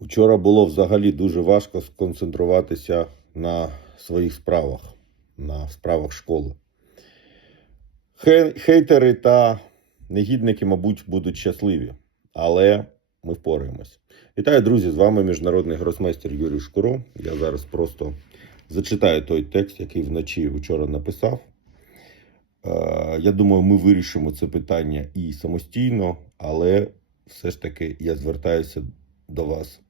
Вчора було взагалі дуже важко сконцентруватися на своїх справах, на справах школи. Хейтери та негідники, мабуть, будуть щасливі, але ми впораємось. Вітаю, друзі! З вами міжнародний гросмейстер Юрій Шкуро. Я зараз просто зачитаю той текст, який вночі вчора написав. Е, Я думаю, ми вирішимо це питання і самостійно, але все ж таки я звертаюся до вас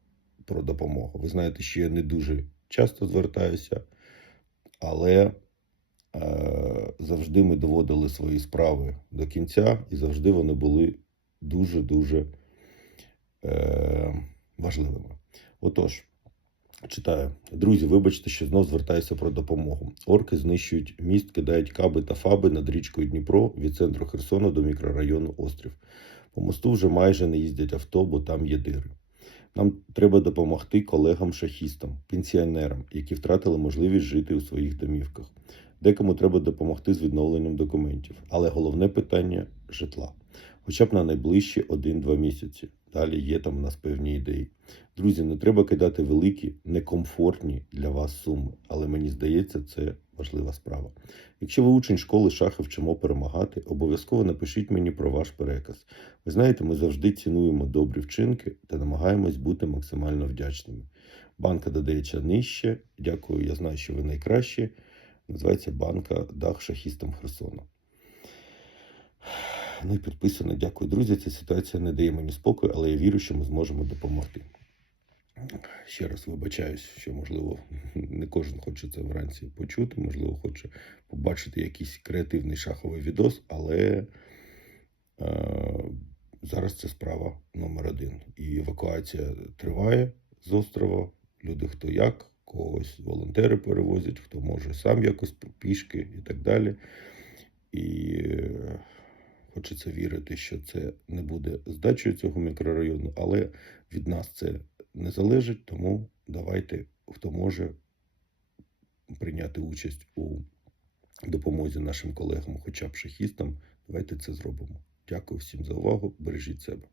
про допомогу. Ви знаєте, що я не дуже часто звертаюся, але е, завжди ми доводили свої справи до кінця, і завжди вони були дуже-дуже е, важливими. Отож, читаю. Друзі, вибачте, що знов звертаюся про допомогу. Орки знищують міст, кидають каби та фаби над річкою Дніпро від центру Херсону до мікрорайону Острів. По мосту вже майже не їздять авто, бо там є дири. Нам треба допомогти колегам-шахістам, пенсіонерам, які втратили можливість жити у своїх домівках. Декому треба допомогти з відновленням документів, але головне питання житла. Хоча б на найближчі 1-2 місяці. Далі є там у нас певні ідеї. Друзі, не треба кидати великі, некомфортні для вас суми, але мені здається, це важлива справа. Якщо ви учень школи шахи вчимо перемагати, обов'язково напишіть мені про ваш переказ. Ви знаєте, ми завжди цінуємо добрі вчинки та намагаємось бути максимально вдячними. Банка додається нижче. Дякую, я знаю, що ви найкращі. Називається банка Дах шахістам Херсона. Ну і підписано. Дякую, друзі. Ця ситуація не дає мені спокою, але я вірю, що ми зможемо допомогти. Ще раз вибачаюсь, що можливо не кожен хоче це вранці почути, можливо, хоче побачити якийсь креативний шаховий відос, але е, зараз це справа номер один. І евакуація триває з острова. Люди хто як, когось волонтери перевозять, хто може сам якось пішки і так далі. І е, хочеться вірити, що це не буде здачею цього мікрорайону, але від нас це не залежить, тому давайте, хто може прийняти участь у допомозі нашим колегам, хоча б шахістам, давайте це зробимо. Дякую всім за увагу. Бережіть себе.